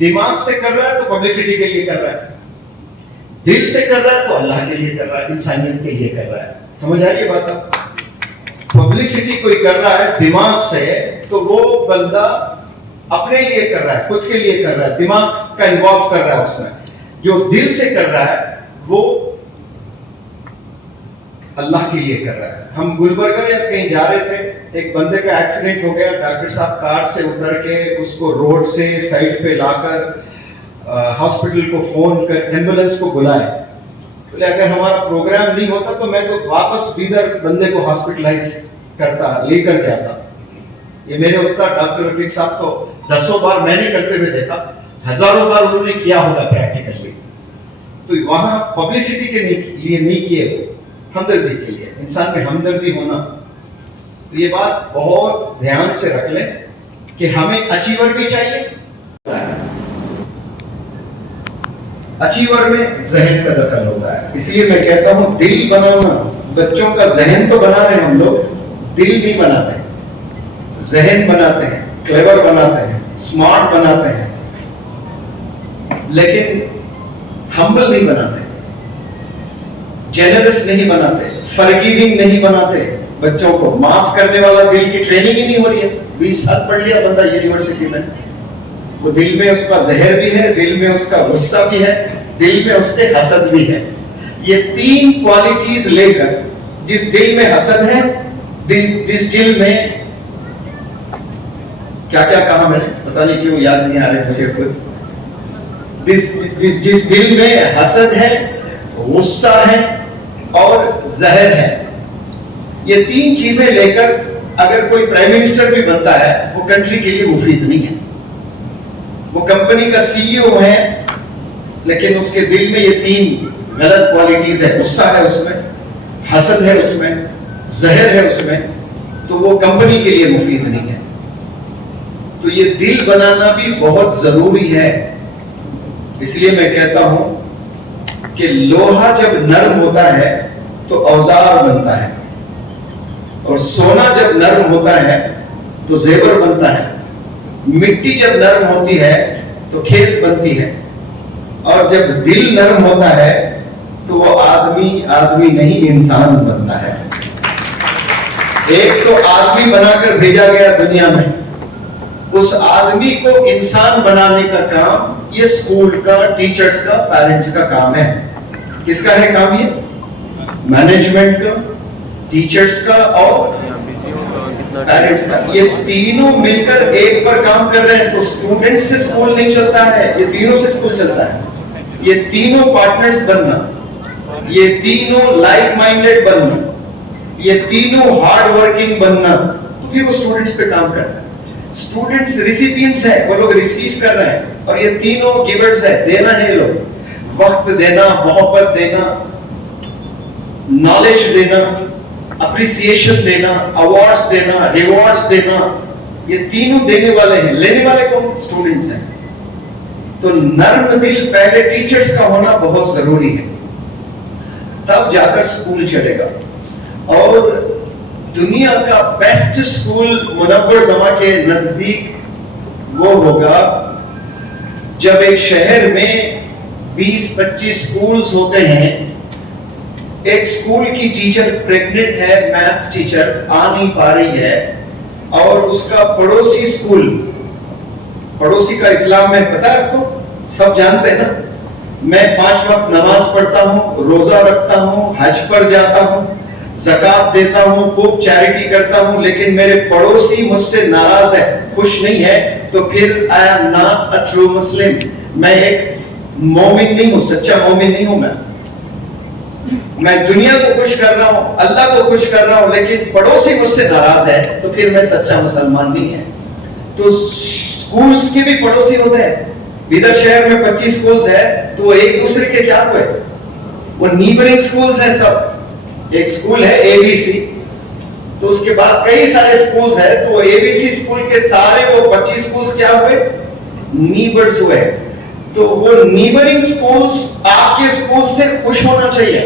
दिमाग से कर रहा है तो पब्लिसिटी के लिए कर रहा है, दिल से कर रहा है तो अल्लाह के लिए कर रहा है, इंसानियत के लिए कर रहा है। समझ आ रही है बात? पब्लिसिटी कोई कर रहा है दिमाग से तो वो बंदा अपने लिए कर रहा है, खुद के लिए कर रहा है, दिमाग का इन्वॉल्व कर रहा है उसमें। जो दिल से कर रहा है वो अल्लाह के लिए कर रहा है। हम गुलबर्गा या कहीं जा रहे थे, एक बंदे का एक्सीडेंट हो गया, डॉक्टर साहब कार से उतर के उसको रोड से साइड पे लाकर हॉस्पिटल को फोन कर एम्बुलेंस को बुलाए। बोले अगर हमारा प्रोग्राम नहीं होता तो मैं तो वापस बीदर बंदे को हॉस्पिटलाइज करता, लेकर जाता। ये मेरे उस्ताद डॉक्टर रफीक साहब तो दसों बार मैंने करते हुए देखा, हजारों बार उन्होंने किया होगा प्रैक्टिकली। तो वहां पब्लिसिटी के लिए नहीं किए, हमदर्दी के लिए, इंसान में हमदर्दी होना। तो ये बात बहुत ध्यान से रख लें कि हमें अचीवर भी चाहिए। अचीवर में जहन का दखल होता है, इसलिए मैं कहता हूं दिल बनाना। बच्चों का जहन तो बना रहे हम लोग, दिल नहीं बनाते। जहन बनाते हैं, क्लेवर बनाते हैं, स्मार्ट बनाते हैं, लेकिन हम्बल नहीं बनाते, जेनरस नहीं बनाते, फॉरगिविंग नहीं बनाते। बच्चों को माफ करने वाला दिल की ट्रेनिंग ही नहीं हो रही है। 20 साल पढ़ लिया बंदा यूनिवर्सिटी में, वो दिल में उसका जहर भी है, दिल में उसका गुस्सा भी है, दिल में उसके हसद भी है। ये 3 क्वालिटीज लेकर, जिस दिल में हसद है, जिस दिल में क्या क्या कहा मैंने, पता नहीं क्यों याद नहीं आ रहे मुझे खुद। जिस दिल में हसद है, गुस्सा है और जहर है, ये 3 चीजें लेकर अगर कोई प्राइम मिनिस्टर भी बनता है वो कंट्री के लिए मुफीद नहीं है। वो कंपनी का सीईओ है लेकिन उसके दिल में ये 3 गलत क्वालिटीज है, गुस्सा है उसमें, हसद है उसमें, जहर है उसमें, तो वो कंपनी के लिए मुफीद नहीं है। तो ये दिल बनाना भी बहुत जरूरी है। इसलिए मैं कहता हूं कि लोहा जब नरम होता है तो औजार बनता है, और सोना जब नरम होता है तो जेवर बनता है, मिट्टी जब नरम होती है तो खेत बनती है, और जब दिल नरम होता है तो वो आदमी नहीं इंसान बनता है। एक तो आदमी बनाकर भेजा गया दुनिया में, उस आदमी को इंसान बनाने का काम ये स्कूल का, टीचर्स का, पेरेंट्स का काम है। किसका है काम ये? मैनेजमेंट का, टीचर्स का और पेरेंट्स का। ये तीनों मिलकर एक पर काम कर रहे हैं। तो स्टूडेंट से स्कूल नहीं चलता है, ये तीनों से स्कूल चलता है। ये तीनों पार्टनर्स बनना, ये तीनों लाइक माइंडेड बनना, ये तीनों हार्ड वर्किंग बनना, तो फिर वो स्टूडेंट्स पे काम करता है। स्टूडेंट्स रिसिपिएंट्स है, वो लोग रिसीव कर रहे हैं, और ये तीनों गिवर्स है, देना है लोग, वक्त देना, मोहब्बत देना, नॉलेज देना, अप्रिसिएशन देना, अवार्ड्स देना, रिवॉर्ड्स देना, ये तीनों देने वाले हैं। लेने वाले कौन? स्टूडेंट्स हैं। तो नर्म दिल पहले टीचर्स का होना बहुत जरूरी है, तब जाकर स्कूल चलेगा। और दुनिया का बेस्ट स्कूल मुनव्वर जमा के नजदीक वो होगा जब एक शहर में 20-25 स्कूल्स होते हैं। एक स्कूल की टीचर प्रेग्नेंट है, मैथ टीचर आ नहीं पा रही है, और उसका पड़ोसी स्कूल, पड़ोसी का इस्लाम में पता है आपको, सब जानते हैं ना। मैं 5 वक्त नमाज पढ़ता हूँ, रोजा रखता हूँ, हज पर जाता हूँ, ज़कात देता हूँ, खूब चैरिटी करता हूँ, लेकिन मेरे पड़ोसी मुझसे नाराज है, खुश नहीं है, तो फिर I am not a true Muslim. मैं एक मोमिन नहीं हूँ, सच्चा मोमिन नहीं हूँ। मैं दुनिया को खुश कर रहा हूँ, अल्लाह को खुश कर रहा हूँ, लेकिन पड़ोसी मुझसे नाराज है, तो फिर मैं सच्चा मुसलमान नहीं है। तो स्कूल्स के भी पड़ोसी होते हैं। इधर शहर में 25 स्कूल्स है, तो वो एक दूसरे के क्या हुए? वो नीबरिंग स्कूल्स हैं सब। एक स्कूल है एबीसी, तो उसके बाद कई सारे स्कूल्स है, तो वो एबीसी स्कूल के सारे वो 25 स्कूल्स क्या हुए? नीबर्स हुए। तो वो नीबरिंग स्कूल्स आपके स्कूल से खुश होना चाहिए,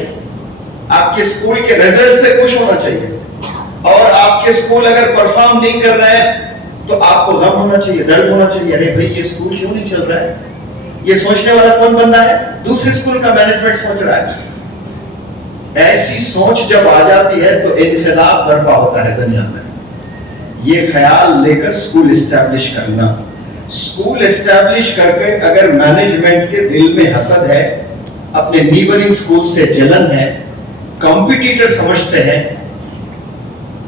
आपके स्कूल के रिजल्ट से खुश होना चाहिए। और आपके स्कूल अगर परफॉर्म नहीं कर रहे हैं तो आपको गम होना चाहिए, दर्द होना चाहिए, अरे भाई ये स्कूल क्यों नहीं चल रहा है। ये सोचने वाला कौन बंदा है? दूसरे स्कूल का मैनेजमेंट सोच रहा है। ऐसी सोच जब आ जाती है तो इनकलाब बर्पा होता है दुनिया में। ये ख्याल लेकर स्कूल एस्टैब्लिश करना, स्कूल एस्टैब्लिश करके अगर मैनेजमेंट के दिल में हसद है, अपने नीबरिंग स्कूल से जलन है, कॉम्पिटिटर समझते हैं,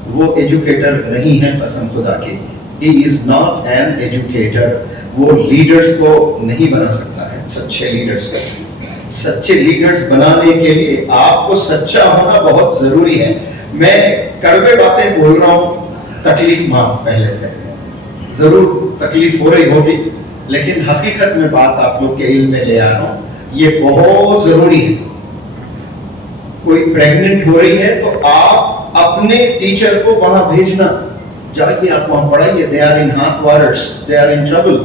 वो एजुकेटर नहीं है कसम खुदा की। He is not an educator। वो लीडर्स को नहीं बना सकता है, सच्चे लीडर्स को। सच्चे लीडर्स बनाने के लिए आपको सच्चा होना बहुत जरूरी है। मैं कड़वे बातें बोल रहा हूं, तकलीफ माफ पहले से, जरूर तकलीफ हो रही होगी, लेकिन हकीकत में बात आप लोग के इल्म में ले आ रहा हूं, ये बहुत जरूरी है। कोई प्रेग्नेंट हो रही है तो आप अपने टीचर को वहां भेजना, जाइए आप वहां पढ़ाइए, they are in hot waters, they are in trouble.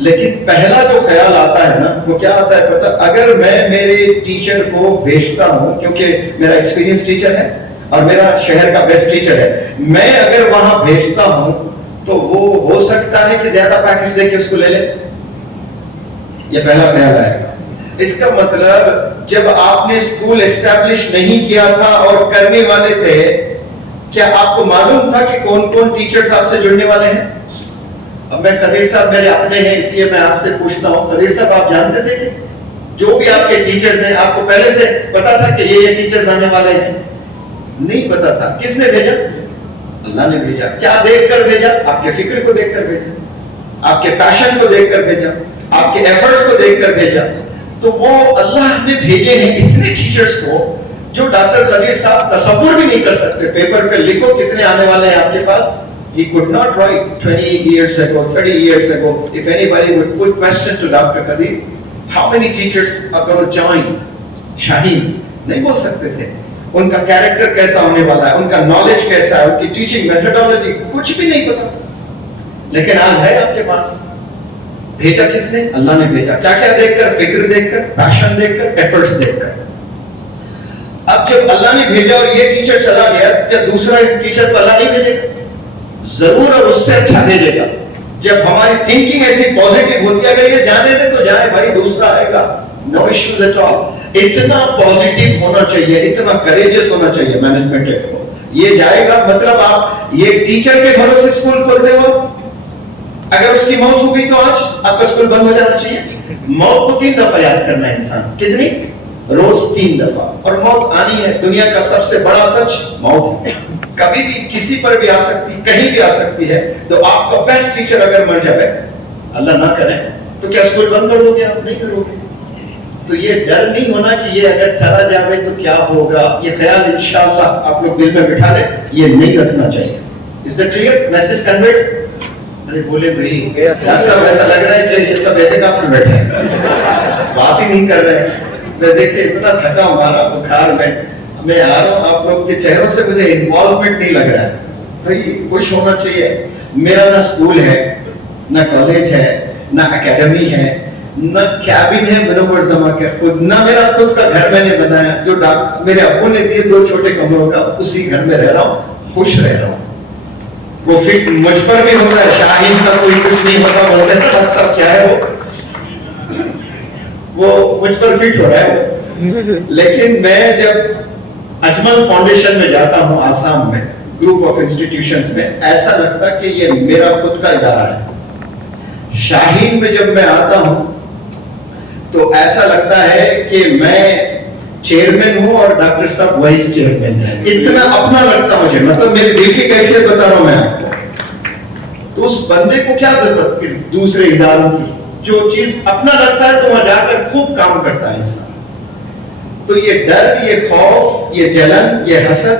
लेकिन पहला जो ख्याल आता है ना, वो क्या आता है पता? अगर मैं मेरे टीचर को भेजता हूं, क्योंकि मेरा एक्सपीरियंस टीचर है और मेरा शहर का बेस्ट टीचर है, मैं अगर वहां भेजता हूं तो वो हो सकता है कि ज्यादा पैकेज देके उसको ले ले। ये पहला ख्याल आएगा। इसका मतलब जब आपने स्कूल एस्टैब्लिश नहीं किया था और करने वाले थे, क्या आपको मालूम था कि कौन कौन टीचर्स आपसे जुड़ने वाले हैं? अब मैं खदीर साहब मेरे अपने हैं, इसलिए मैं आपसे पूछता हूं, खदीर साहब आप जानते थे कि जो भी आपके टीचर्स हैं, आपको पहले से पता था कि ये टीचर्स आने वाले हैं? नहीं पता था। किसने भेजा? अल्लाह ने भेजा। क्या देखकर भेजा? आपके फिक्र को देखकर भेजा, आपके पैशन को देखकर भेजा, आपके एफर्ट्स को देखकर भेजा। तो वो अल्लाह ने भेजे हैं इतने टीचर्स को जो डॉक्टर खदीर साहब तसव्वुर भी नहीं कर सकते। पेपर पे लिखो कितने आने वाले हैं आपके पास। He could not write 20 years ago, 30 years ago, if anybody would put question to Dr. Khadir, how many teachers are going to join Shaheen? नहीं बोल सकते थे। उनका कैरेक्टर कैसा होने वाला है, उनका नॉलेज कैसा है, उनकी टीचिंग मेथोडोलॉजी कुछ भी नहीं पता। लेकिन आज है आपके पास। भेजा किसने? अल्लाह ने भेजा। क्या क्या देखकर? फिक्र देखकर, पैशन देखकर, एफर्ट्स देखकर। अब जब अल्लाह ने भेजा और ये टीचर चला गया, क्या दूसरा टीचर तो अल्लाह नहीं भेजेगा? जरूर, और उससे अच्छा भेजेगा। जब हमारी थिंकिंग ऐसी पॉजिटिव होती है, अगर ये जाने दे तो जाए भाई, दूसरा आएगा, नो इश्यूज एट ऑल। इतना पॉजिटिव होना चाहिए, इतना करेजियस होना चाहिए मैनेजमेंट को। ये जाएगा मतलब आप ये टीचर के भरोसे स्कूल खोलते हो, अगर उसकी मौत हो गई तो आज आपका स्कूल बंद हो जाना चाहिए। मौत को 3 दफा याद करना है इंसान। कितनी? रोज 3 दफा। और मौत आनी है। दुनिया का सबसे बड़ा सच मौत है। कभी भी किसी पर भी आ सकती, कहीं भी आ सकती है। तो आपका बेस्ट टीचर अगर मर जाए, अल्लाह ना करे, तो क्या स्कूल बंद कर दोगे आप? नहीं करोगे। तो ये डर नहीं होना कि ये अगर चला जाए तो क्या होगा, ये ख्याल इंशाअल्लाह आप लोग दिल में बिठा ले, ये नहीं रखना चाहिए। Is the clear message conveyed? अरे बोले भाई, सब ऐसा लग रहा है कि ये सब एहतिकाफ में बैठे हैं, बात ही नहीं कर रहे हैं। मैं देखिए इतना थका मारा बुखार में मैं आ रहा हूँ, आप लोग के चेहरों से मुझे इन्वॉल्वमेंट नहीं लग रहा है। भाई खुश होना चाहिए। मेरा ना स्कूल है, ना कॉलेज है, ना एकेडमी है, ना कैबिन है मनोवर जमा के खुद, ना मेरा खुद का घर मैंने बनाया जो मेरे अब्बू ने दिए 2 छोटे कमरों का, उसी घर में रह रहा हूँ, खुश रह रहा हूँ। वो फिट मुझ पर भी होता है, शाहीन का कोई कुछ नहीं होता, बोलते हैं ना सब क्या है वो मुझ पर फिट हो रहा है वो। लेकिन मैं जब अजमल फाउंडेशन में जाता हूं आसाम में, ग्रुप ऑफ इंस्टीट्यूशंस में, ऐसा लगता कि ये मेरा खुद का इदारा है। शाहीन में जब मैं आता हूं तो ऐसा लगता है कि मैं चेयरमैन हूं और डॉक्टर साहब वाइस चेयरमैन है। इतना अपना लगता मुझे, मतलब मेरी दिल की कैफियत बता रहा हूं मैं आपको। तो उस बंदे को क्या जरूरत फिर दूसरे इदारों की? जो चीज अपना लगता है तो वहां जाकर खूब काम करता है इंसान। तो ये डर, ये खौफ, ये जलन, ये हसद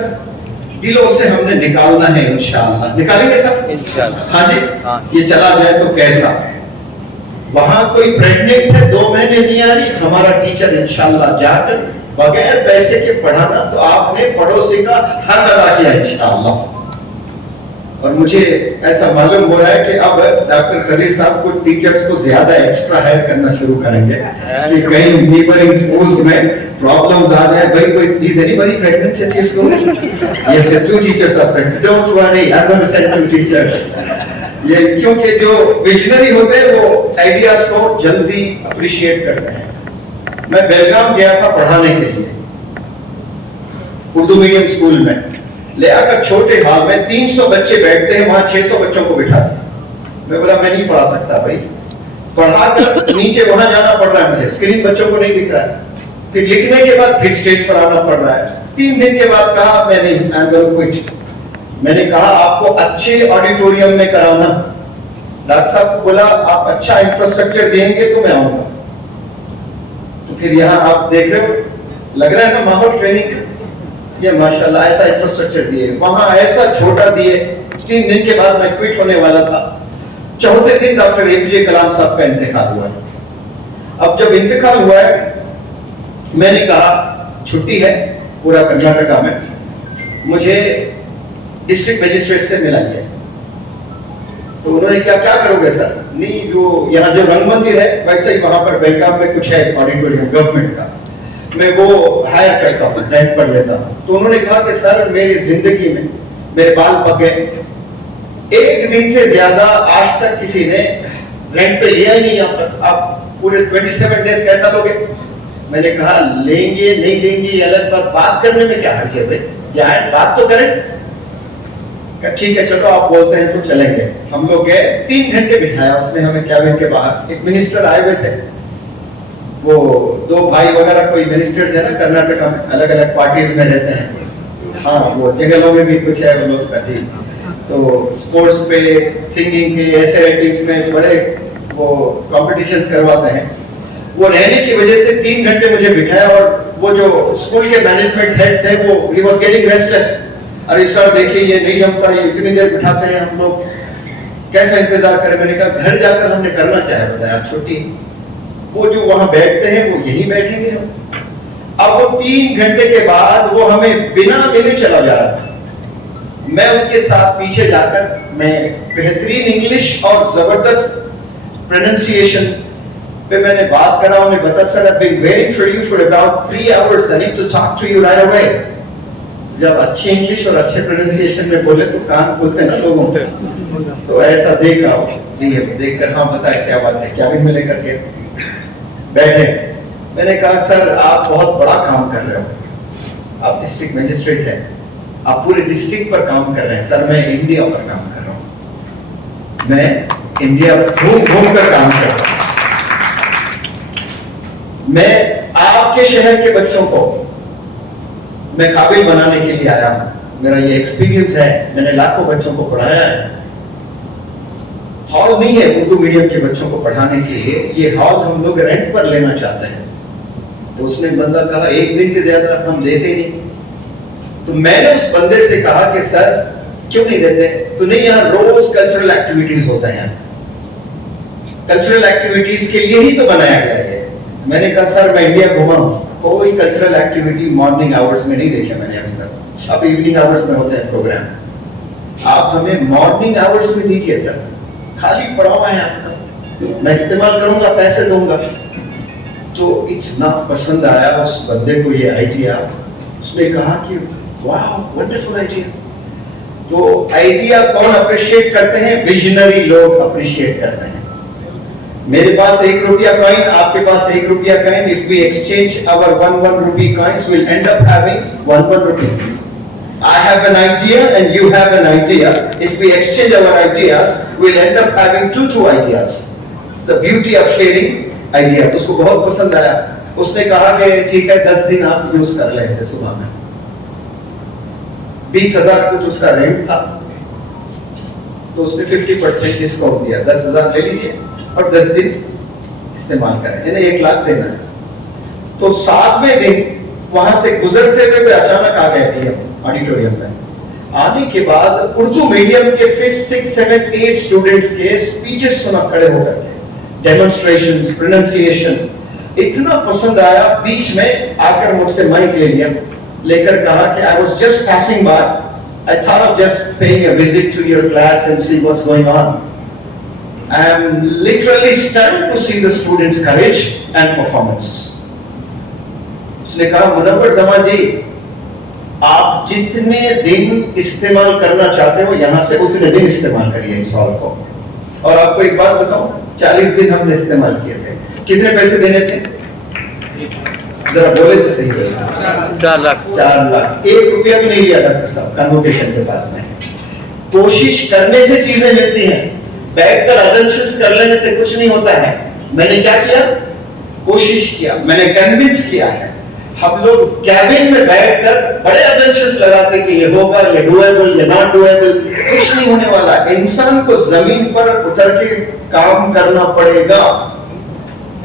दिलों से हमने निकालना है इंशाअल्लाह। निकालेंगे सब इंशाअल्लाह। हाँ जी। ये चला जाए तो कैसा? वहां कोई प्रेग्नेंट है, 2 महीने नहीं आ रही, हमारा टीचर इंशाअल्लाह जाकर बगैर पैसे के पढ़ाना, तो आपने पड़ोसी का हक अदा किया इंशाअल्लाह। और मुझे ऐसा मालूम हो रहा है कि अब डॉक्टर खलील साहब को टीचर्स को ज्यादा एक्स्ट्रा हायर करना शुरू करेंगे कि कहीं नीबरिंग स्कूल्स में प्रॉब्लम्स आ जाए। भाई कोई is anybody pregnant at your school? Yes yes, 2 teachers are pregnant. Don't worry, I am going to send 2 teachers. ये क्योंकि जो विजनरी होते हैं वो आइडियाज को जल्दी अप्रिशिएट करते हैं। मैं बेलगाम गया था पढ़ाने के लिए उर्दू मीडियम स्कूल में, ले आकर छोटे हॉल में 300 बच्चे बैठते हैं, वहां 600 बच्चों को बिठा दिया। मैं बोला मैं नहीं पढ़ा सकता भाई, पढ़ाकर नीचे वहां जाना पड़ रहा है मुझे, स्क्रीन बच्चों को नहीं दिख रहा है, फिर लिखने के बाद फिर स्टेज पर आना पड़ रहा है। 3 दिन के बाद कहा मैं नहीं, I am going to quit. मैंने कहा आपको अच्छे ऑडिटोरियम में कराना। डॉक्टर साहब को बोला आप अच्छा इंफ्रास्ट्रक्चर देंगे तो मैं आऊंगा। तो फिर यहाँ आप देख रहे हो, लग रहा है ना माहौल ट्रेनिंग, ये माशाल्लाह ऐसा इंफ्रास्ट्रक्चर दिए, वहां ऐसा छोटा दिए। 3 दिन के बाद मैं क्विट होने वाला था। चौथे दिन डॉक्टर एपीजे कलाम साहब का इंतकाल हुआ। अब जब इंतकाल हुआ है, मैंने कहा छुट्टी है पूरा कर्नाटका में, मुझे डिस्ट्रिक्ट मजिस्ट्रेट से मिला गया। तो उन्होंने क्या क्या करोगे सर? नहीं, जो यहाँ जो रंग मंदिर है वैसे ही वहां पर बेलगाम में कुछ है ऑडिटोरियम गवर्नमेंट का, मैं वो हायर करता हूँ, रेंट पर लेता हूँ। तो उन्होंने कहा कि सर मेरी जिंदगी में मेरे बाल पक गए, 1 दिन से ज्यादा आज तक किसी ने रेंट पे लिया ही नहीं यहाँ पर, आप पूरे 27 डेज कैसा लोगे? मैंने कहा लेंगे नहीं लेंगे ये अलग बात करने में क्या हर्ज है भाई, जाए बात तो करें। ठीक है चलो आप बोलते हैं तो चलेंगे। हम लोग गए, 3 घंटे बिठाया उसने हमें कैबिन के बाहर। एक मिनिस्टर आए हुए थे, वो 2 भाई वगैरह कोई मिनिस्टर्स है ना कर्नाटका में, अलग अलग पार्टीज में रहते हैं। हाँ, वो जंगलों में भी कुछ है वो लोग का थी। तो स्पोर्ट्स पे, सिंगिंग के, ऐसे राइटिंग्स में बड़े वो कॉम्पिटिशन्स करवाते हैं। वो रहने की वजह से 3 घंटे मुझे बिठाया और वो जो स्कूल के मैनेजमेंट हेड थे वो ही वाज गेटिंग रेस्टलेस। अरे सर देखिए ये नहीं जमता, ये इतनी देर बिठाते हैं हम लोग, कैसा इंतजार करें? मैंने कहा घर जाकर हमने करना क्या है बताया, छुट्टी। वो जो वहां बैठते हैं वो यही बैठेंगे हम। अब वो 3 घंटे के बाद वो हमें बिना मिले चला जा रहा था। मैं उसके साथ पीछे जाकर मैं बेहतरीन इंग्लिश और जबरदस्त प्रोनाउंसिएशन पे मैंने बात करा। उन्हें बता sir I've been waiting for you for about 3 hours, I need to talk to you right away। जब अच्छी इंग्लिश और अच्छे प्रोनाउंसिएशन में बोले तो कान खुलते ना लोगों के। तो ऐसा देखा, देखकर हाँ बता क्या बात है, क्या भी मिले करके बैठे। मैंने कहा सर आप बहुत बड़ा काम कर रहे हो, आप डिस्ट्रिक्ट मजिस्ट्रेट हैं, आप पूरे डिस्ट्रिक्ट पर काम कर रहे हैं। सर मैं इंडिया पर काम कर रहा हूँ, मैं इंडिया घूम कर काम कर रहा हूँ। मैं आपके शहर के बच्चों को मैं काबिल बनाने के लिए आया हूँ, मेरा ये एक्सपीरियंस है, मैंने लाखों बच्चों को पढ़ाया है। हॉल नहीं है उर्दू मीडियम के बच्चों को पढ़ाने के लिए, ये हॉल हम लोग रेंट पर लेना चाहते हैं। तो उसने बंदा कहा 1 दिन के ज्यादा हम देते नहीं। तो मैंने उस बंदे से कहा कि सर क्यों नहीं देते? तो नहीं, यहाँ रोज कल्चरल एक्टिविटीज होता है, कल्चरल एक्टिविटीज के लिए ही तो बनाया गया है। मैंने कहा सर मैं इंडिया घूमा हूँ, कोई कल्चरल एक्टिविटी मॉर्निंग आवर्स में नहीं देखा मैंने अभी तक, सब इवनिंग आवर्स में होते हैं प्रोग्राम। आप हमें मॉर्निंग आवर्स में दीजिए सर, खाली पड़ा हुआ है आपका, मैं इस्तेमाल करूंगा, पैसे दूंगा। तो इतना पसंद आया उस बंदे को ये आइडिया, उसने कहा कि वाह वंडरफुल आइडिया। तो आइडिया कौन अप्रिशिएट करते हैं? विजनरी लोग अप्रिशिएट करते हैं। मेरे पास 1 रुपया कॉइन, आपके पास 1 रुपया coin, if we exchange our 1 rupee coins we'll end up having 1 rupee। I have an idea and you have an idea, if we exchange our ideas we'll end up having 2 ideas। It's the beauty of sharing idea। उसको बहुत पसंद आया, उसने कहा कि ठीक है 10 दिन आप यूज कर ले इसे सुबह में। 20,000 कुछ उसका रेंट था, तो उसने 50% डिस्काउंट दिया, 10,000 ले लीजिए और 10 दिन इस्तेमाल करें, यानी 1 लाख देना है। तो 7वें दिन वहां से गुजरते हुए भी अचानक आ गए थे ऑडिटोरियम में। आने के बाद उर्दू मीडियम के 5th 6th 7th 8 स्टूडेंट्स के स्पीचेस सुना खड़े होकर के, डेमोन्स्ट्रेशंस, प्रोनाउंसिएशन, इतना पसंद आया। बीच में आकर मुझसे माइक ले लिया, लेकर कहा कि I was just passing by I thought of just paying a visit to your class and see what's going on. I am literally stunned to see the students' courage and performances. उसने कहा मुनव्वर जमान जी, आप जितने दिन इस्तेमाल करना चाहते हो यहां से उतने दिन इस्तेमाल करिए इस हॉल को। और आपको एक बात बताऊं, 40 दिन हमने इस्तेमाल किए थे। कितने पैसे देने थे? जरा बोले तो सही बोले। 4 लाख। 4 लाख। 1 रुपया भी नहीं लिया डॉक्टर साहब कन्वोकेशन के बाद में। कोशिश करने से चीजें मिलती हैं, बैठकर अजम्पशंस कर लेने से कुछ नहीं होता है। मैंने क्या किया? कोशिश किया, मैंने कन्विंस किया है। हम लोग कैबिन में बैठकर बड़े अजम्पशंस लगाते कि ये होगा, ये डुएबल, ये नॉट डुएबल, कुछ नहीं होने वाला। इंसान को जमीन पर उतर के काम करना पड़ेगा,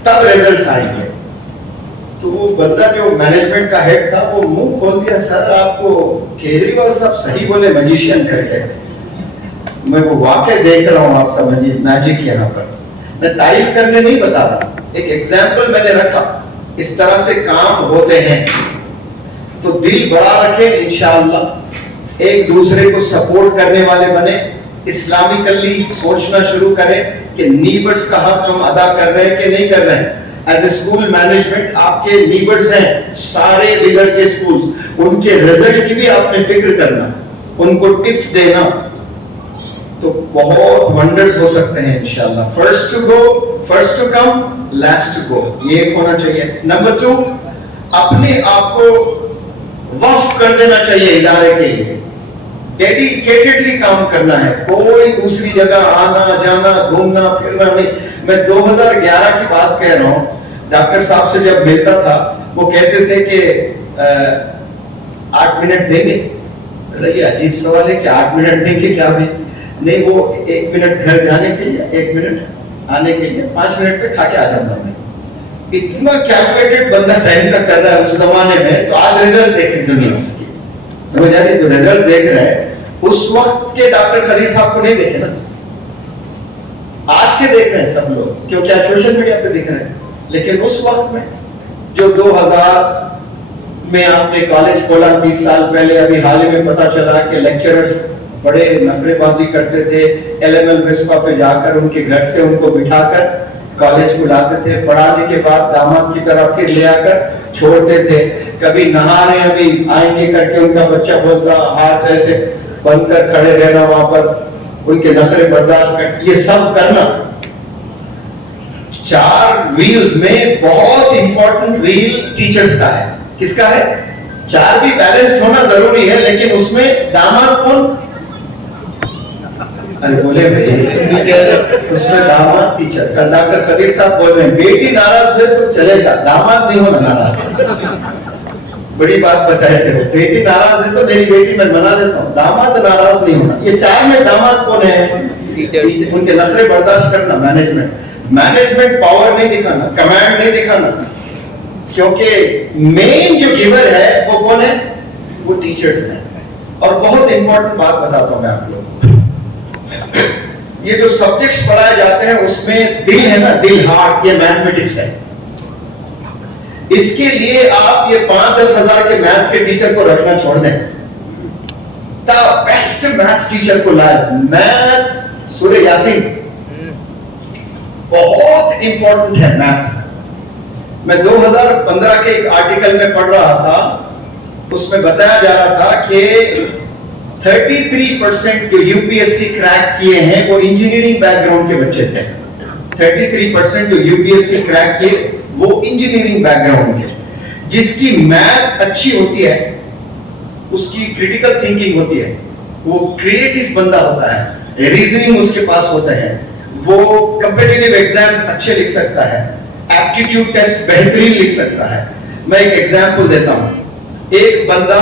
तब रिजल्ट्स आएंगे। तो वो बंदा जो मैनेजमेंट का हेड था वो मुंह खोल दिया, सर आपको केजरीवाल साहब सही बोले मैजिशियन करके। मैं वो वाकई देख रहा हूं आपका मैजिक यहाँ पर। मैं तारीफ करने नहीं बता रहा, एक एग्जाम्पल मैंने रखा। इस तरह से काम होते हैं तो दिल बड़ा रखें, इंशाअल्लाह एक दूसरे को सपोर्ट करने वाले बने, इस्लामिकली सोचना शुरू करें कि नीबर्स का हक हम अदा कर रहे हैं कि नहीं कर रहे हैं। एज ए स्कूल मैनेजमेंट आपके नीबर्स हैं सारे बिगड़ के स्कूल्स, उनके रिजल्ट की भी आपने फिक्र करना, उनको टिप्स देना, तो बहुत वंडर्स हो सकते हैं इंशाअल्लाह। First to go, first to come, last to go, ये एक होना चाहिए। नंबर 2, अपने आप को वक्फ कर देना चाहिए इदारे के लिए, डेडिकेटेडली काम करना है। कोई दूसरी जगह आना जाना घूमना फिरना नहीं। मैं 2011 की बात कह रहा हूं, डॉक्टर साहब से जब मिलता था वो कहते थे कि 8 मिनट देंगे। ये अजीब सवाल है कि 8 मिनट देंगे क्या भाई? नहीं, वो 1 मिनट घर जाने के लिए, 1 मिनट आने के लिए, 5 मिनट पे खा के आ जाऊंगा मैं। इतना कैलकुलेटेड बंदा टाइम का कर रहा है उस जमाने में, तो आज रिजल्ट देख रही दुनिया उसकी, समझ आ रही? जो रिजल्ट देख रहे हैं उस वक्त के डॉक्टर खदीर साहब को नहीं देखे ना, आज के देख रहे हैं सब लोग, क्योंकि आज सोशल मीडिया पे दिख रहे हैं। लेकिन उस वक्त में जो 2000 में आपने कॉलेज खोला 30 साल पहले, अभी हाल ही में पता चला कि लेक्चरर्स बड़े नखरेबाजी करते थे, एलएमएल विस्पा पे जाकर उनके घर से उनको बिठाकर कॉलेज को लाते थे, पढ़ाने के बाद दामाद की तरह फिर ले आकर छोड़ते थे। कभी नहा रहे अभी आएंगे करके उनका बच्चा बोलता, हाथ ऐसे बनकर खड़े रहना, वहां पर उनके नखरे बर्दाश्त कर, ये सब करना। 4 व्हील्स में बहुत इंपॉर्टेंट व्हील टीचर्स का है। किसका है? 4 भी बैलेंस्ड होना जरूरी है, लेकिन उसमें दामाद कौन? अरे बोले उसमें दामाद टीचर। कल डॉक्टर खदीर साहब बोल रहे हैं बेटी नाराज हुए तो चलेगा, दामाद नहीं होना नाराज। बड़ी बात बताए थे वो, बेटी नाराज है तो मेरी बेटी मैं मना देता हूँ, दामाद नाराज नहीं होना। ये 4 में दामाद कौन है? टीचर। उनके नखरे बर्दाश्त करना, मैनेजमेंट पावर नहीं दिखाना, कमांड नहीं दिखाना, क्योंकि मेन जो गिवर है वो कौन है? वो टीचर्स हैं। और बहुत इंपॉर्टेंट बात बताता हूं मैं आप लोग, ये जो सब्जेक्ट्स पढ़ाए जाते हैं उसमें दिल है ना, दिल, हार्ट, ये मैथमेटिक्स है। इसके लिए आप ये 5-10 हजार के मैथ के टीचर को रखना छोड़ दें, द बेस्ट मैथ टीचर को लाए। मैथ सूरह यासीन बहुत इंपॉर्टेंट है मैथ। मैं 2015 के एक आर्टिकल में पढ़ रहा था, उसमें बताया जा रहा था कि 33% जो यूपीएससी क्रैक किए हैं वो इंजीनियरिंग बैकग्राउंड के बच्चे थे। 33% जो यूपीएससी क्रैक किए वो इंजीनियरिंग बैकग्राउंड के, जिसकी मैथ अच्छी होती है, उसकी क्रिटिकल थिंकिंग होती है, वो क्रिएटिव बंदा होता है, रीजनिंग उसके पास होता है, वो कॉम्पिटिटिव एग्जाम्स अच्छे लिख सकता है, एप्टीट्यूड टेस्ट बेहतरीन लिख सकता है। मैं एक एग्जांपल देता हूं, एक बंदा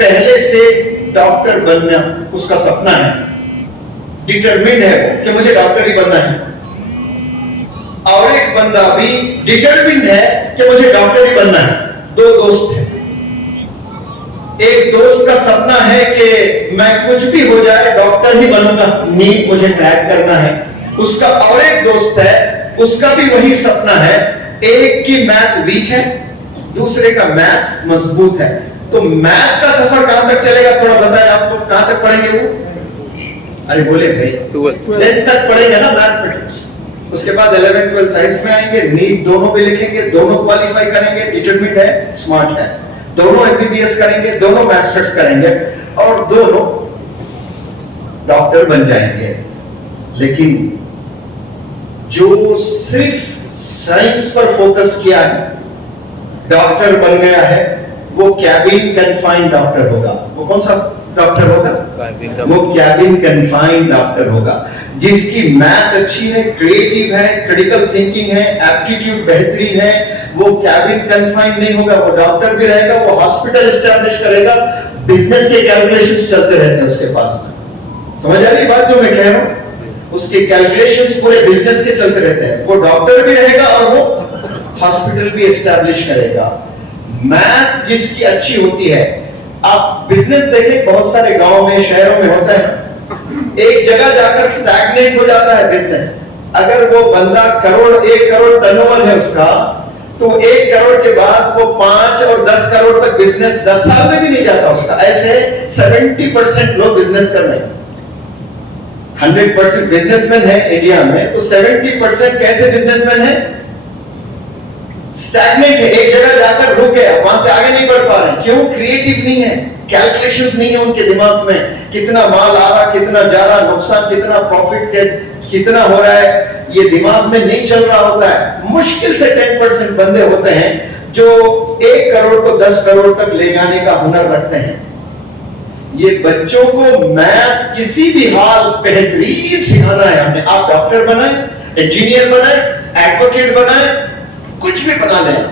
पहले से डॉक्टर बनना उसका सपना है, डिटरमिन्ड है कि मुझे डॉक्टर ही बनना है, और एक बंदा भी डिटरमिन्ड है कि मुझे डॉक्टर ही बनना है। 2 दोस्त हैं, एक दोस्त का सपना है कि मैं कुछ भी हो जाए डॉक्टर ही बनूंगा, नीट मुझे क्रैक करना है उसका, और एक दोस्त है उसका भी वही सपना है। एक की मैथ वीक है, दूसरे का मैथ मजबूत है, तो मैथ का सफर कहां तक चलेगा, थोड़ा बताएं आप लोग, कहां तक पढ़ेंगे वो? अरे बोले भाई 10th तक पढ़ेंगे ना मैथमेटिक्स, उसके बाद 11th 12th साइंस में आएंगे, नीट दोनों पे लिखेंगे, दोनों क्वालिफाई करेंगे, डिटरमिन्ड है, स्मार्ट है, दोनों एमबीबीएस करेंगे, दोनों मास्टर्स करेंगे और दोनों डॉक्टर बन जाएंगे। लेकिन जो सिर्फ साइंस पर फोकस किया है, डॉक्टर बन गया है, वो कैबिन कन्फाइंड डॉक्टर होगा। वो कौन सा डॉक्टर होगा? वो कैबिन कन्फाइंड डॉक्टर होगा। जिसकी मैथ अच्छी है, क्रिएटिव है, क्रिटिकल थिंकिंग है, एप्टीट्यूड बेहतरीन है, वो कैबिन कन्फाइंड नहीं होगा, वो डॉक्टर भी रहेगा, वो हॉस्पिटल एस्टैब्लिश करेगा, बिजनेस के कैलकुलेशंस चलते रहते हैं उसके पास में। समझ आ रही बात जो मैं कह रहा हूं? उसके कैलकुलेशंस पूरे बिजनेस के चलते रहते हैं, वो डॉक्टर भी रहेगा और वो हॉस्पिटल भी एस्टैब्लिश करेगा। मैथ जिसकी अच्छी होती है, आप बिजनेस देखें, बहुत सारे गांव में, शहरों में होता है, एक जगह जाकर स्टैग्नेट हो जाता है बिजनेस। अगर वो बंदा 1 करोड़ टर्नओवर है उसका, तो 1 करोड़ के बाद वो 5 और 10 करोड़ तक बिजनेस 10 साल में भी नहीं जाता उसका। ऐसे 70% लोग बिजनेस कर रहे हैं। 100% बिजनेसमैन है इंडिया में, तो 70% कैसे बिजनेसमैन है? स्टैग्नेट है, एक जगह जाकर रुक गया, वहां से आगे नहीं बढ़ पा रहे हैं। क्यों? क्रिएटिव नहीं है, कैलकुलेशंस नहीं है उनके दिमाग में, कितना माल आ रहा, कितना जा रहा, नुकसान कितना, प्रॉफिट कितना हो रहा है, ये दिमाग में नहीं चल रहा होता है। मुश्किल से 10% बंदे होते हैं जो 1 करोड़ को 10 करोड़ तक ले जाने का हुनर रखते हैं। ये बच्चों को मैथ किसी भी हाल बेहतरीन सिखाना है हमने। आप डॉक्टर बनाए, इंजीनियर बनाए, एडवोकेट बनाए, कुछ भी बना लें,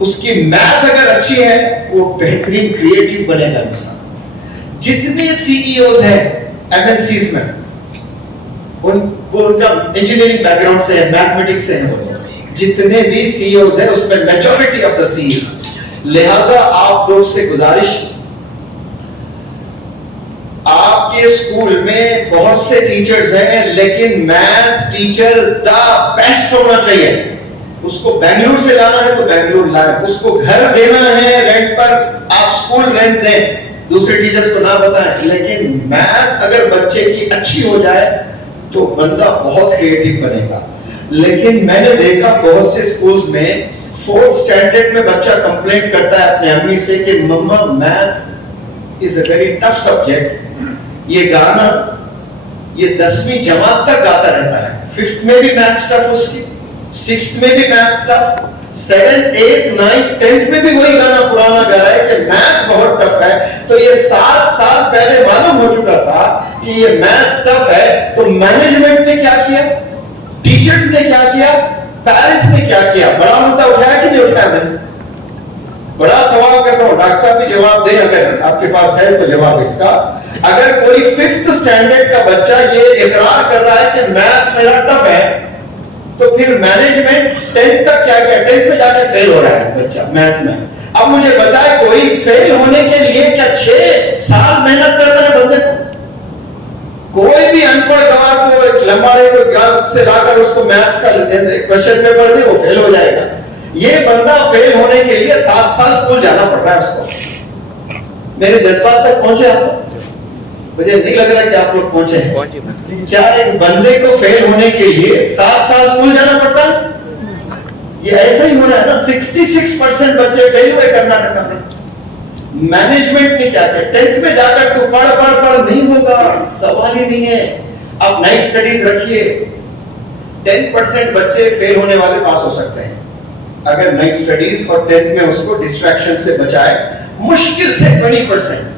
उसकी मैथ अगर अच्छी है, वो बेहतरीन क्रिएटिव बनेगा इंसान। जितने सीईओज हैं एमएनसीज में, वो उनका इंजीनियरिंग बैकग्राउंड से है, मैथमेटिक्स से है। वो जितने भी सीईओज हैं उसमें मेजॉरिटी ऑफ द सीईओज। लिहाजा आप लोग से गुजारिश, आपके स्कूल में बहुत से टीचर्स हैं, लेकिन मैथ टीचर द बेस्ट होना चाहिए। उसको बेंगलुरु से लाना है तो बेंगलुरु लाए, उसको घर देना है रेंट पर, आप स्कूल रेंट दें, दूसरे टीचर्स को ना बताएं। लेकिन मैथ अगर बच्चे की अच्छी हो जाए तो बंदा बहुत क्रिएटिव बनेगा। लेकिन मैंने देखा बहुत से स्कूल्स में 4th स्टैंडर्ड में बच्चा कंप्लेंट करता है अपने अम्मी से कि मम्मा math is a very tough subject. ये गाना ये 10वीं जमात तक गाता रहता है, 5th में भी मैथ टफ उसकी, 6th में भी math tough, 7th 8th 9th 10th में भी वही गाना पुराना गा रहा है कि मैथ बहुत टफ है। तो ये 7 साल पहले मालूम हो चुका था कि ये मैथ टफ है। तो मैनेजमेंट ने क्या किया, टीचर्स ने क्या किया, पेरेंट्स ने क्या किया? बड़ा मुद्दा उठाया कि नहीं उठाया? मैंने बड़ा सवाल कर रहा हूं, डॉक्टर साहब भी जवाब दें अगर आपके पास है तो जवाब इसका। अगर कोई 5th स्टैंडर्ड का बच्चा ये इकरार कर रहा है कि मैथ मेरा टफ है, तो फिर मैनेजमेंट 10th तक क्या किया? 10th में जाके फेल हो रहा है बच्चा मैथ में। अब मुझे बताए, कोई फेल होने के लिए क्या 6 साल मेहनत करना है बंदे को? कोई भी अनपढ़ गवार को लंबाड़े को से लाकर उसको मैथ्स का क्वेश्चन पेपर दे, वो फेल हो जाएगा। ये बंदा फेल होने के लिए 7 साल स्कूल जाना पड़ रहा है उसको। मेरे जज्बात तक पहुंचे आप? मुझे नहीं लग रहा कि आप लोग पहुंचे हैं। क्या एक बंदे को फेल होने के लिए 7 साल स्कूल जाना पड़ता है? ये ऐसा ही हो रहा है ना। 66% बच्चे फेल हुए कर्नाटक में। मैनेजमेंट ने क्या किया? 10th में जाकर तो पढ़ नहीं होगा, सवाल ही नहीं है। आप नाइट स्टडीज रखिए, 10% बच्चे फेल होने वाले पास हो सकते हैं अगर नाइट स्टडीज और 10th में उसको डिस्ट्रैक्शन से बचाए। मुश्किल से 20%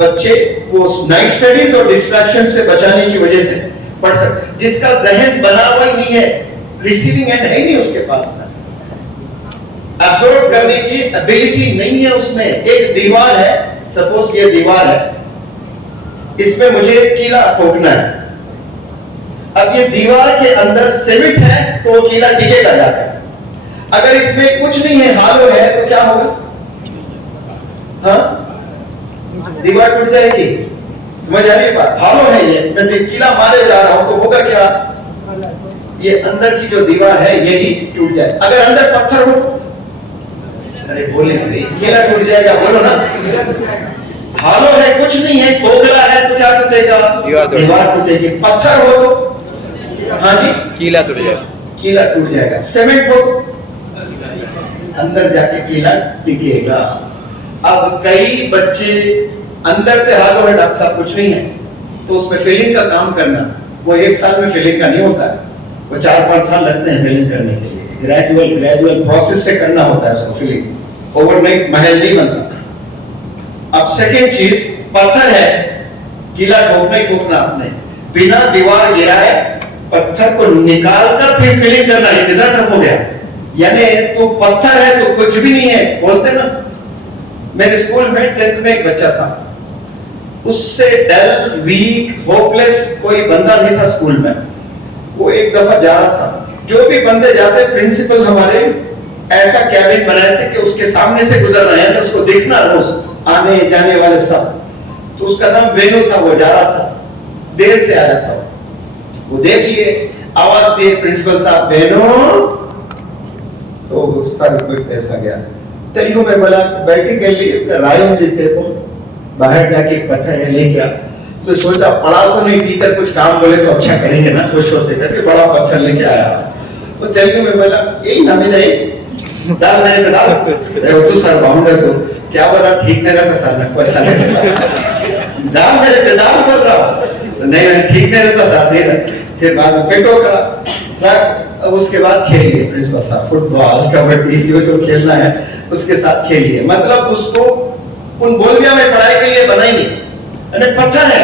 बच्चे वो नाइट स्टडीज और डिस्ट्रैक्शन से बचाने की वजह से पढ़ सकते, जिसका जहन बना हुआ ही नहीं है, रिसीविंग एंड है ही नहीं उसके पास, एब्जॉर्ब करने की एबिलिटी नहीं है उसमें। एक दीवार है, सपोज ये दीवार है, इसमें मुझे कीला ठोकना है। अब ये दीवार के अंदर सीमेंट है तो वो कीला टिकेगा जाकर। अगर इसमें कुछ नहीं है, हालो है, तो क्या होगा? हाँ, दीवार टूट जाएगी। समझ आ रही है बात? हालो है ये, मैं कीला मारे जा रहा हूं तो होगा क्या? ये अंदर की जो दीवार है यही टूट जाए। अगर अंदर पत्थर हो अरे बोले भाई, केला टूट जाएगा, बोलो ना। हालो है, कुछ नहीं है, खोखला है तो क्या टूटेगा? दीवार टूटेगी। पत्थर हो तो हाँ जी कीला टूट जाएगा, कीला टूट जाएगा। सीमेंट हो अंदर जाके कीला टिकेगा। अब कई बच्चे अंदर से हालो है डॉक्टर साहब कुछ नहीं है, तो उसमें फिलिंग का काम करना, वो एक साल में फिलिंग का नहीं होता है, वो 4-5 साल लगते हैं फिलिंग करने के लिए। ग्रेजुअल प्रोसेस से करना होता है उसको फिलिंग, ओवरनाइट महल नहीं बनता। अब सेकेंड चीज, पत्थर है, कीला ठोकना आपने, बिना दीवार गिराए पत्थर को निकाल कर फिर फिलिंग करना, ये कितना टफ हो गया। यानी तो पत्थर है तो कुछ भी नहीं है, बोलते ना। मेरे स्कूल में 10th में एक बच्चा था, उससे डल, वीक, होपलेस कोई बंदा नहीं था स्कूल में। वो एक दफा जा रहा था, जो भी बंदे जाते प्रिंसिपल हमारे ऐसा कैबिन बनाए थे कि उसके सामने से गुजर रहे हैं तो उसको देखना रोज, आने जाने वाले सब। तो उसका नाम वेणु था, वो जा रहा था, देर से आया था। वो देख लिए, आवाज दिए प्रिंसिपल साहब वेणु, तो सर कोई पैसा गया। तेलुगु में बोला बैठी के लिए रायम देते को बाहर जाके एक पत्थर है ले गया। तो सोचा पढ़ा तो नहीं, टीचर कुछ काम बोले तो अच्छा करेंगे ना, खुश होते करके बड़ा पत्थर लेके आया। तो तेलुगु में बोला यही ना मिला, डाल मेरे पे डाल। तो सर बाउंडर तो क्या बोला, ठीक नहीं रहता सर, मेरे को अच्छा नहीं लगता, डाल मेरे पे डाल बोल रहा हूँ, नहीं ठीक नहीं रहता सर, नहीं। फिर बाद में पेटो करा। अब उसके बाद खेलिए प्रिंसिपल साहब, फुटबॉल, कबड्डी, जो जो खेलना है उसके साथ खेलिए। मतलब उसको उन बोल दिया मैं पढ़ाई के लिए बनाई नहीं, अरे पत्थर है,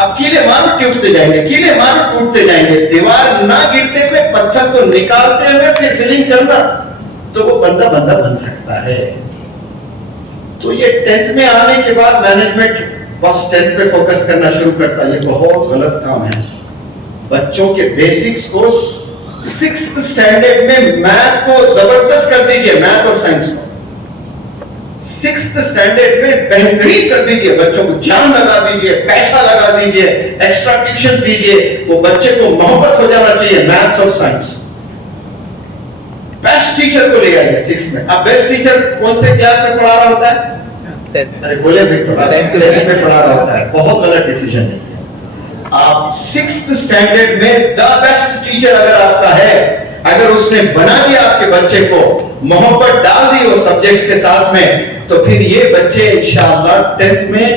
अब कीले मार टूटते जाएंगे, कीले मार टूटते जाएंगे। दीवार ना गिरते हुए पत्थर को निकालते हुए फिर फिलिंग करना, तो वो बंदा बन सकता है। तो ये 10th में आने के बाद मैनेजमेंट बस 10th पे फोकस करना शुरू करता है, ये बहुत गलत काम है। बच्चों के बेसिक्स को 6th स्टैंडर्ड में मैथ को जबरदस्त कर दीजिए, मैथ और साइंस को 6th स्टैंडर्ड में बेहतरीन कर दीजिए। बच्चों को जान लगा दीजिए, पैसा लगा दीजिए, एक्स्ट्रा ट्यूशन दीजिए, वो बच्चे को मोहब्बत हो जाना चाहिए मैथ्स और साइंस। बेस्ट टीचर को ले आइए 6th में। अब बेस्ट टीचर कौन से क्लास में पढ़ा रहा होता है? अरे बोले भी थोड़ा 10th में पढ़ा रहा होता है, बहुत गलत डिसीजन नहीं है। आप 6th स्टैंडर्ड में द बेस्ट टीचर अगर आपका है, अगर उसने बना दिया आपके बच्चे को, मोहब्बत डाल दी वो सब्जेक्ट्स के साथ में, तो फिर ये बच्चे इंशाअल्लाह 10th में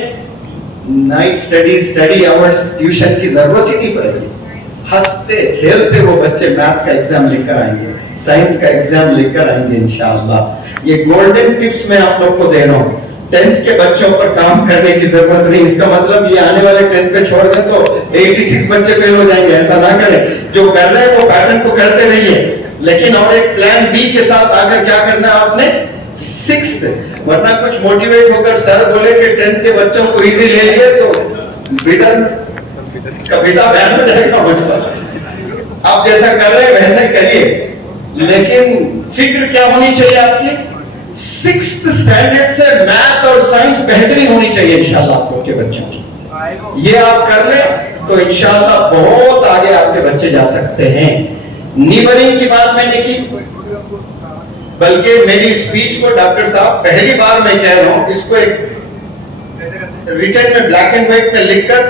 नाइट स्टडी आवर्स ट्यूशन की जरूरत ही नहीं पड़ेगी। हंसते खेलते वो बच्चे मैथ का एग्जाम लेकर आएंगे, साइंस का एग्जाम लेकर आएंगे इंशाअल्लाह। ये गोल्डन टिप्स मैं आप लोग को दे रहा हूँ। 10th के बच्चों पर काम करने की जरूरत नहीं, इसका मतलब ये आने वाले 10th पे छोड़ दें तो 86 बच्चे फेल हो जाएंगे, ऐसा ना करें। जो कर रहे हैं वो पैटर्न को करते रहिए, लेकिन और एक प्लान बी के साथ आकर क्या करना है आपने 6th, वरना कुछ मोटिवेट होकर सर बोले कि 10th के बच्चों को इजी ले लिए तो विदर का वीजा बैन हो जाएगा। आप जैसा कर रहे हैं वैसा ही करिए, लेकिन फिक्र क्या होनी चाहिए आपकी 6th स्टैंडर्ड से मैथ और साइंस बेहतरीन होनी चाहिए इंशाल्लाह आप लोग के बच्चों की। ये आप कर लें तो इंशाल्लाह बहुत आगे आपके बच्चे जा सकते हैं। नीवरिंग की बात मैंने की, बल्कि मेरी स्पीच को डॉक्टर साहब पहली बार मैं कह रहा हूं, इसको एक रिटन में ब्लैक एंड व्हाइट में लिखकर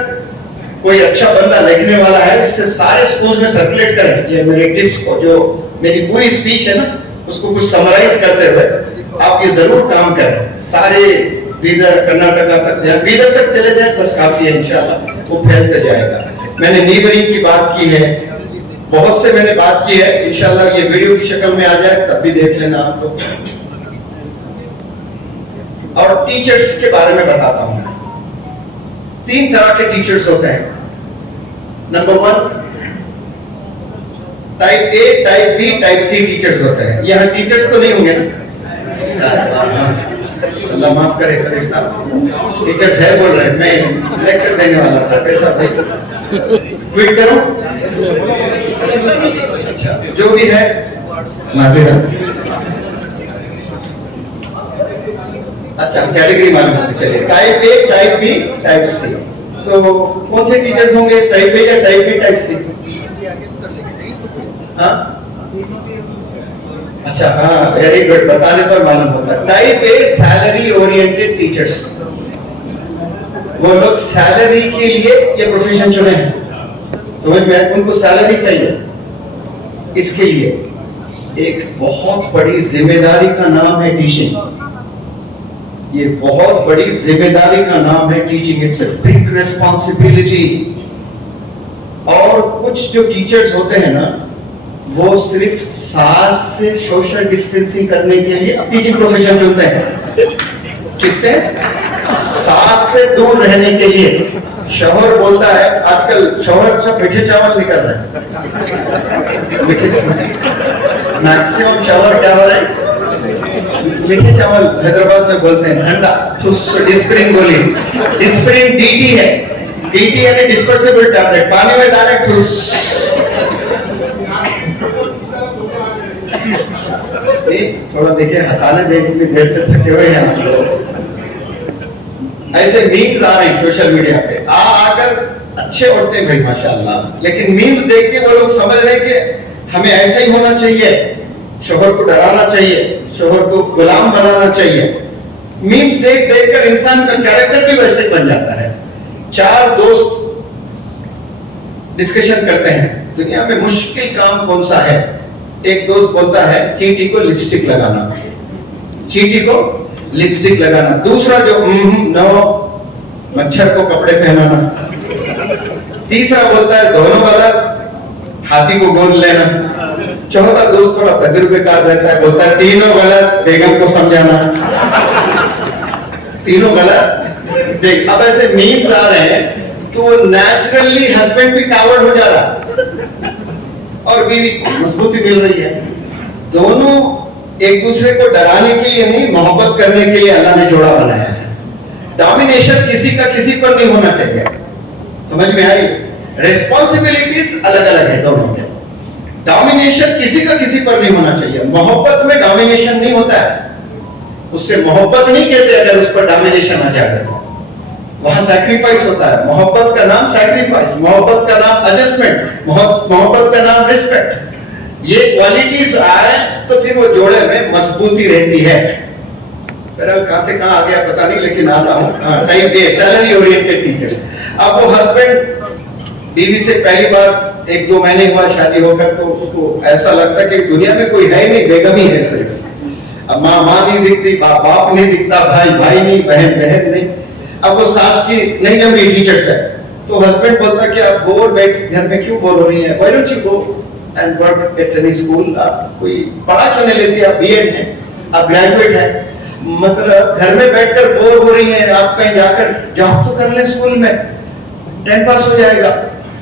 कोई अच्छा बंदा लिखने वाला है, इससे सारे स्कूल्स में सर्कुलेट करें ये मेरे टिप्स को, जो मेरी पूरी स्पीच है ना उसको कुछ समराइज करते हुए आप ये जरूर काम करें। सारे बीदर कर्नाटका तक जाए, बीदर तक चले जाए बस काफी है इंशाल्लाह, वो फैलते जाएगा। मैंने नीवरिंग की बात की है, बहुत से मैंने बात की है, इंशाल्लाह ये वीडियो की शक्ल में आ जाए तब भी देख लेना आप लोग। और टीचर्स के बारे में बताता हूं। 3 तरह के टीचर्स होते हैं। Number 1 type A, type B, type C teachers होते हैं। यहाँ टीचर्स तो नहीं होंगे ना? अल्लाह माफ करे खलील साहब, टीचर्स है बोल रहे हैं, मैं लेक्चर देने वाला था, कैसा भाई ट्वीट करूं? अच्छा जो भी है माज़रत। अच्छा कैटेगरी मालूम होती, चलिए type A, type B, type C. तो कौन से टीचर्स होंगे, टाइप ए या टाइप बी, टाइप सी? हाँ अच्छा, हाँ, वेरी गुड, बताने पर मालूम होता है। Type A salary oriented teachers, वो लोग सैलरी के लिए ये प्रोफेशन चुने हैं, समझ में, उनको सैलरी चाहिए। इसके लिए एक बहुत बड़ी जिम्मेदारी का नाम है टीचिंग। ये बहुत बड़ी जिम्मेदारी का नाम है teaching, it's a big responsibility. और कुछ जो टीचर्स होते हैं ना, वो सिर्फ सास से सोशल डिस्टेंसिंग करने के लिए टीचिंग प्रोफेशन चुनते हैं। किससे? सास से दूर रहने के लिए। शौहर बोलता है, आजकल शौहर सब मीठे चावल निकल रहे हैं, मैक्सिमम शौहर क्या हो रहे हैं, मीठे चावल हैदराबाद में बोलते हैं, ठंडा डिस्प्रिन गोली, डिस्प्रिन डीटी है, डीटी यानी डिस्पर्सिबल टैबलेट, पानी में डायरेक्ट थोड़ा देखिए, हंसाने देख इतनी देर से थके हुए हैं हम लोग। ऐसे मीम्स आ रहे हैं सोशल मीडिया पे, आकर अच्छे औरतें हैं भाई माशाल्लाह, लेकिन मीम्स देख के वो लोग समझ रहे हैं कि हमें ऐसा ही होना चाहिए, शोहर को डराना चाहिए, शोहर को गुलाम बनाना चाहिए। मीम्स देख देख कर इंसान का कैरेक्टर भी वैसे बन जाता है। चार दोस्त डिस्कशन करते हैं, दुनिया में मुश्किल काम कौन सा है। एक दोस्त बोलता है चींटी को लिपस्टिक लगाना, चींटी को लिपस्टिक लगाना। दूसरा जो नो, मच्छर को कपड़े पहनाना। तीसरा बोलता है दोनों गलत, हाथी को गोद लेना। चौथा दोस्त थोड़ा तजुर्बेकार रहता है, बोलता है तीनों गलत, बेगम को समझाना। तीनों गलत। देख, अब ऐसे मीम्स आ रहे हैं तो वो नेचुरली हस्बैंड भी कावर्ड हो जा रहा और बीवी को मजबूती मिल रही है। दोनों एक दूसरे को डराने के लिए नहीं, मोहब्बत करने के लिए अल्लाह ने जोड़ा बनाया है। डोमिनेशन किसी का किसी पर नहीं होना चाहिए, समझ में आई? रिस्पॉन्सिबिलिटीज अलग अलग है दोनों के। डोमिनेशन किसी का किसी पर नहीं होना चाहिए। मोहब्बत में डोमिनेशन नहीं होता है, उससे मोहब्बत नहीं कहते अगर उस पर डोमिनेशन आ जाए तो। वहां सैक्रिफाइस होता है। मोहब्बत का नाम सैक्रिफाइस, मोहब्बत का नाम एडजस्टमेंट, मोहब्बत का नाम रिस्पेक्ट। ये क्वालिटीज आए तो फिर वो जोड़े में मजबूती रहती है। बहरहाल कहां से कहां आ गया पता नहीं, लेकिन आता हूं। Type A salary oriented teachers. अब वो हस्बैंड बीवी से पहली बार 1-2 महीने हुआ शादी होकर, तो उसको ऐसा लगता है कि दुनिया में कोई है नहीं, बेगम ही है सिर्फ। अब माँ नहीं दिखती, बाप नहीं दिखता, भाई नहीं, बहन नहीं। अब वो सास की नहीं जम रही टीचर्स है, तो हस्बैंड बोलता कि आप बोर बैठ घर में क्यों बोर हो रही है, why don't you go and work at any school. आप कोई पढ़ा क्यों नहीं लेती, आप बीएड है, आप ग्रेजुएट है, मतलब घर में बैठकर बोर हो रही हैं, आप कहीं जाकर जॉब तो कर ले स्कूल में, टाइम पास हो जाएगा।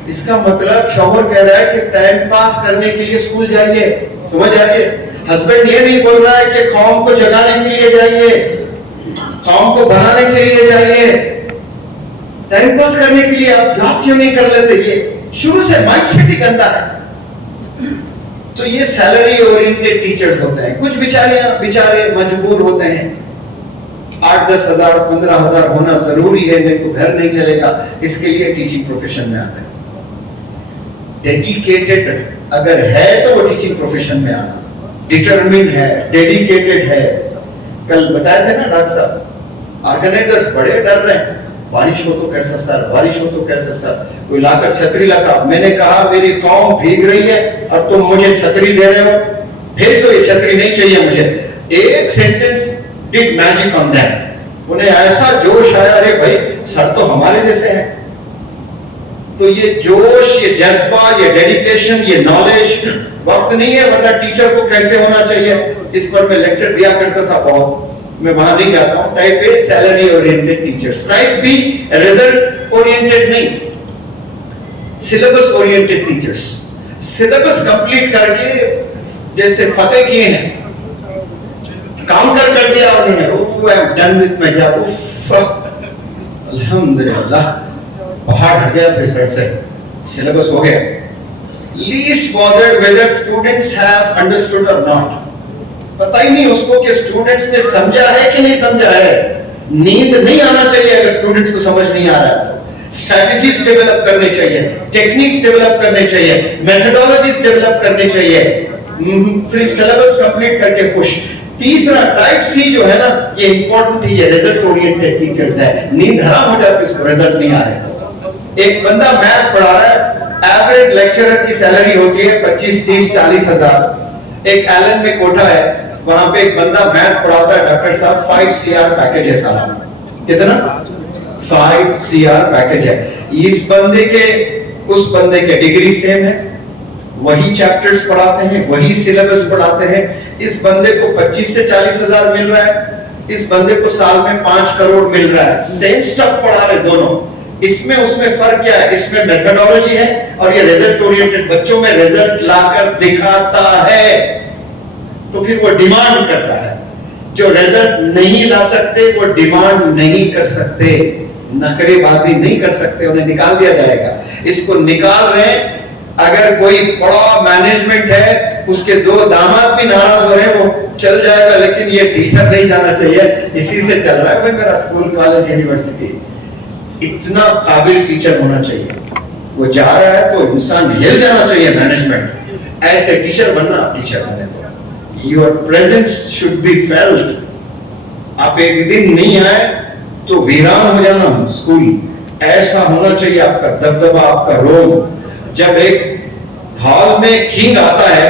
इसका मतलब शौहर कह रहा है कि टाइम पास करने के लिए स्कूल जाइए, समझ आ रही है? हस्बैंड ये नहीं बोल रहा है कि कौम को जगाने के लिए जाइए, कौम को बनाने के लिए जाइए, टाइम पास करने के लिए आप जॉब क्यों नहीं कर लेते। ये शुरू से माइंडसेट ही गंदा है। तो ये सैलरी ओरिएंटेड टीचर्स होते हैं। कुछ बेचारे मजबूर होते हैं, 8-10 हजार 15 हजार होना जरूरी है, नहीं तो घर नहीं चलेगा, इसके लिए टीचिंग प्रोफेशन में आते हैं। डेडिकेटेड अगर है तो वो टीचिंग प्रोफेशन में आना, डिटरमिन है, डेडिकेटेड है। कल बताया थे ना डॉक्टर साहब, ऑर्गेनाइजर्स बड़े डर रहे हैं, बारिश हो तो कैसा सर, बारिश हो तो कैसा सर, कोई लाकर छतरी लगा। मैंने कहा मेरी कौम भीग रही है और तुम मुझे छतरी दे रहे हो, भेज दो, ये छतरी नहीं चाहिए मुझे। एक sentence did magic on that. उन्हें ऐसा जोश आया, अरे भाई सर तो हमारे जैसे हैं। तो ये जोश, ये जज्बा, ये डेडिकेशन, ये नॉलेज, वक्त नहीं है वरना टीचर को कैसे होना चाहिए, इस पर मैं लेक्चर दिया करता था बहुत, मैं वहां नहीं जाता हूं। Type A salary oriented teachers, type B result oriented नहीं, syllabus oriented teachers. Syllabus complete करके जैसे फतेह किए हैं, काउंटर कर दिया उन्होंने, oh I am done with my job, अल्हम्दुलिल्लाह पहाड़ हट गया फिर से, सिलेबस हो गया। Least bothered whether students have understood और नॉट। पता ही नहीं उसको कि स्टूडेंट्स ने समझा है कि नहीं समझा है। नींद नहीं आना चाहिए अगर स्टूडेंट्स को समझ नहीं आ रहा है तो। स्ट्रेटजीज डेवलप करने चाहिए, टेक्निक्स डेवलप करने चाहिए, मेथडोलॉजीज डेवलप करने चाहिए। सिर्फ सिलेबस कंप्लीट करके खुश। तीसरा टाइप सी जो है ना, ये इंपॉर्टेंट है, ये रिजल्ट ओरिएंटेड टीचर्स है। नींद हराम हो जाती है उसको रिजल्ट नहीं आ रहे। एक बंदा मैथ पढ़ा रहा है, एवरेज लेक्चरर की सैलरी होती है 25, 30, 40 हजार। एक एलन में कोठा है, वहां पे एक बंदा मैथ पढ़ाता है, डॉक्टर साहब 5 CR पैकेज है सालाना। कितना? 5 CR पैकेज है। इस बंदे के उस बंदे के डिग्री सेम है, वही चैप्टर्स पढ़ाते हैं, वही सिलेबस पढ़ाते हैं। इस बंदे को 25 से 40 हजार मिल रहा है, इस बंदे को साल में 5 करोड़ मिल रहा है। सेम स्टफ पढ़ा रहे दोनों। इसमें उसमें फर्क क्या है? इसमें मेथोडोलॉजी है और ये रिजल्ट ओरिएंटेड बच्चों में रिजल्ट लाकर दिखाता है, तो फिर वो डिमांड करता है। जो रिजल्ट नहीं ला सकते वो डिमांड नहीं कर सकते, नखरेबाजी नहीं कर सकते, उन्हें निकाल दिया जाएगा। इसको निकाल रहे हैं। अगर कोई बड़ा मैनेजमेंट है, उसके 2 दामाद भी नाराज हो रहे हैं, वो चल जाएगा, लेकिन ये टीचर नहीं जाना चाहिए, इसी से चल रहा है भाई मेरा स्कूल, कॉलेज, यूनिवर्सिटी। इतना काबिल टीचर होना चाहिए। वो जा रहा है तो इंसान हिल जाना चाहिए मैनेजमेंट। ऐसे टीचर बनना, टीचर बने तो your presence should be felt. आप एक दिन नहीं आए तो वीरान हो जाना स्कूल। ऐसा होना चाहिए आपका दबदबा, आपका रोल। जब एक हॉल में किंग आता है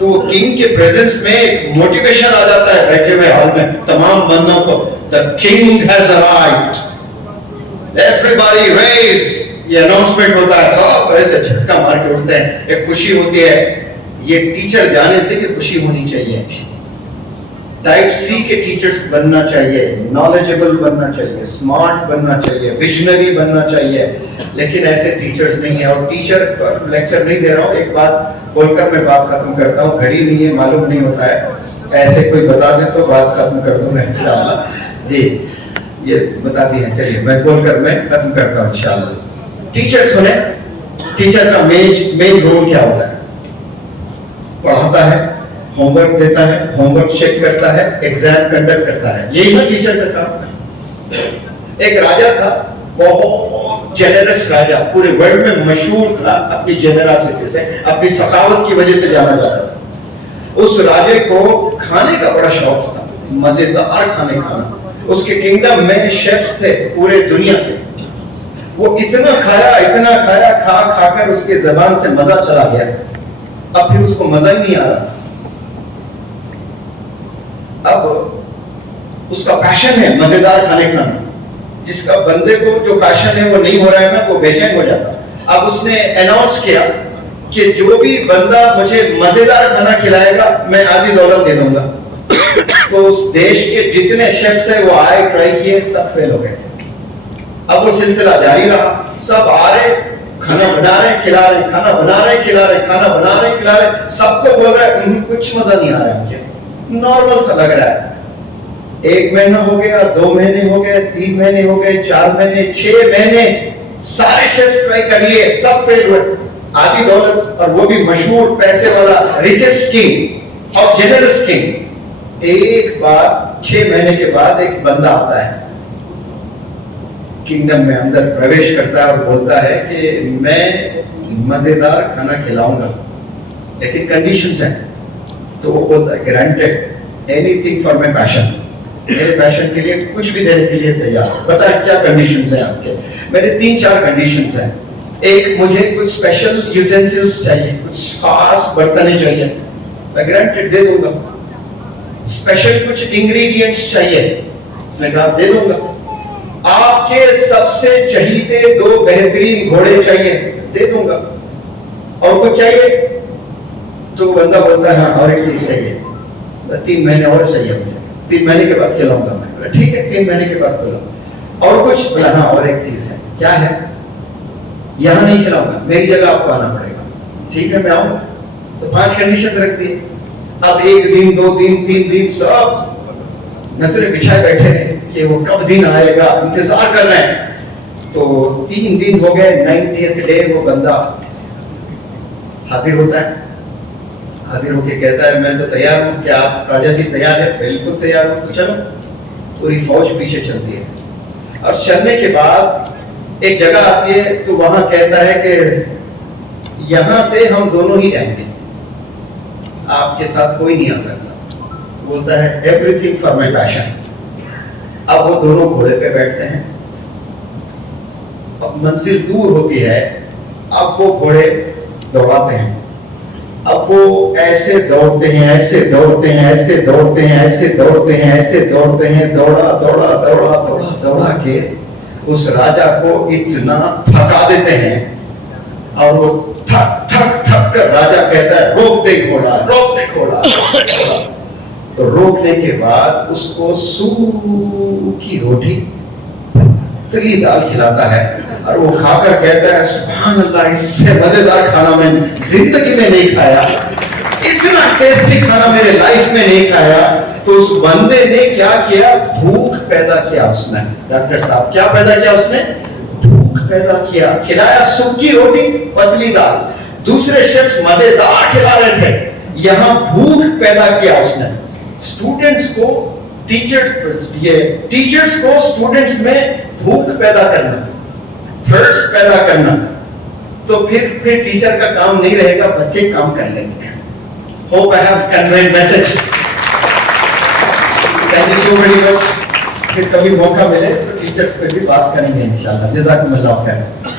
तो किंग के प्रेजेंस में एक मोटिवेशन आ जाता है बैठे हुए हॉल में तमाम बंदों को, the king has arrived, everybody rise, ये अनाउंसमेंट होता है, सब ऐसे झटका मार के उठते हैं, एक खुशी होती है। ये टीचर जाने से ये खुशी होनी चाहिए। टाइप सी के टीचर्स बनना चाहिए, नॉलेजेबल बनना चाहिए, स्मार्ट बनना चाहिए, विजनरी बनना चाहिए, लेकिन ऐसे टीचर्स नहीं है। और टीचर पर लेक्चर नहीं दे रहा हूँ, एक बात बोलकर मैं बात खत्म करता हूँ। घड़ी नहीं है, मालूम नहीं होता है, ऐसे कोई बता दे तो बात खत्म कर दूंगा इंशाल्लाह जी। ये बता दी है, चलिए मैं बोलकर मैं खत्म करता हूँ इंशाल्लाह। टीचर सुने, टीचर का मेन रोल क्या होता है? पढ़ाता है, होमवर्क देता है, होमवर्क चेक करता है, एग्जाम कंडक्ट करता है, यही ना टीचर का काम। एक राजा था, बहुत जेनरस राजा, पूरे वर्ल्ड में मशहूर था अपनी जेनरसिटी से, अपनी सखावत की वजह से जाना जाता था। उस राजे को खाने का बड़ा शौक था, मजेदार खाने खाना। उसके किंगडम में शेफ्स थे पूरे दुनिया के। वो इतना खाया, खा खाकर उसके जबान से मजा चला गया। अब फिर उसको मजा ही नहीं आ रहा। अब उसका पैशन है मजेदार खाने खाना। जिसका बंदे को जो पैशन है वो नहीं हो रहा है ना, तो बेचैन हो जाता। अब उसने अनाउंस किया कि जो भी बंदा मुझे मजेदार खाना खिलाएगा मैं आधी दौलत दे दूंगा। तो उस देश के जितने शेफ्स है वो आए, ट्राई किए, सब फेल हो गए। अब वो सिलसिला जारी रहा, सब आ रहे, खाना बना रहे, खिला रहे, खाना बना रहे, खिला रहे, खाना बना रहे, खिला रहे, सबको बोल रहे कुछ मजा नहीं आ रहा है मुझे, नॉर्मल सा लग रहा है। 1 महीना हो गया, 2 महीने हो गए, 3 महीने हो गए, 4 महीने, 6 महीने, सारे शेफ्स ट्राई कर लिए, सब फेल हुए। आधी दौलत, और वो भी मशहूर पैसे वाला रिचेस्ट किंग और जेनरस किंग। एक बार 6 महीने के बाद एक बंदा आता है किंगडम में, अंदर प्रवेश करता है और बोलता है कि मैं मजेदार खाना खिलाऊंगा, लेकिन कंडीशंस हैं। तो वो बोलता है granted, anything for my passion, मेरे पैशन के लिए कुछ भी देने के लिए तैयार। बताएं क्या कंडीशंस हैं आपके? मेरे 3-4 कंडीशंस हैं। एक, मुझे कुछ स्पेशल यूटेंसिल्स चाहिए, कुछ खास बर्तन चाहिए, मैं ग्रांटेड दे दूंगा। स्पेशल कुछ इंग्रेडिएंट्स चाहिए, उसने कहा दे दूंगा। आपके सबसे चहीते 2 बेहतरीन घोड़े चाहिए, दे दूंगा। और कुछ चाहिए? तो बंदा बोलता है हाँ और एक चीज चाहिए, 3 महीने और चाहिए मुझे, 3 महीने के बाद खिलाऊंगा मैं। ठीक है, 3 महीने के बाद खिलाऊंगा। और कुछ? बोला हाँ और एक चीज है। क्या है? यहाँ नहीं खिलाऊंगा, मेरी जगह आपको आना पड़ेगा। ठीक है, मैं आऊंगा। तो 5 कंडीशंस रख दी। अब 1 दिन, 2 दिन, 3 दिन सब नजरें बिछाए बैठे हैं कि वो कब दिन आएगा, इंतजार कर रहे हैं। तो 3 दिन हो गए, 90th डे वो बंदा हाजिर होता है। हाजिर होके कहता है मैं तो तैयार हूँ, क्या आप राजा जी तैयार है? बिल्कुल तैयार हूँ। तो चलो। पूरी फौज पीछे चलती है, और चलने के बाद एक जगह आती है, तो वहां कहता है कि यहां से हम दोनों ही जाएंगे। आपके साथ कोई नहीं आ सकता। बोलता है एवरीथिंग फॉर माई पैशन। अब वो दोनों घोड़े पे बैठते हैं, अब मंजिल दूर होती है, अब वो घोड़े दौड़ाते हैं। अब वो ऐसे दौड़ते हैं, ऐसे दौड़ते हैं, ऐसे दौड़ते हैं, ऐसे दौड़ते हैं, ऐसे दौड़ते हैं, दौड़ा दौड़ा दौड़ा दौड़ा दौड़ा के उस राजा को इतना थका देते हैं, और वो थक थक थक कर राजा कहता है रोक दे घोड़ा, रोक दे घोड़ा। तो रोकने के बाद उसको सूखी रोटी पतली दाल खिलाता है, और वो खाकर कहता है सुभान अल्लाह, इससे मजेदार खाना मैंने जिंदगी में नहीं खाया, इतना टेस्टी खाना मेरे लाइफ में नहीं खाया। तो उस बंदे ने क्या किया, भूख पैदा किया उसने। डॉक्टर साहब क्या पैदा किया उसने, भूख पैदा किया। खिलाया सूखी रोटी पतली दाल, दूसरे शेफ्स मजेदार खिला रहे थे, यहां भूख पैदा किया उसने। स्टूडेंट्स को टीचर्स को स्टूडेंट्स में भूख पैदा करना, थर्स्ट पैदा करना, तो फिर टीचर का काम नहीं रहेगा, बच्चे काम कर लेंगे। Hope I have conveyed message. Thank you so very much. फिर कभी मौका मिले तो टीचर्स पे भी बात करेंगे इंशाल्लाह। जज़ाकुमुल्लाह खैर।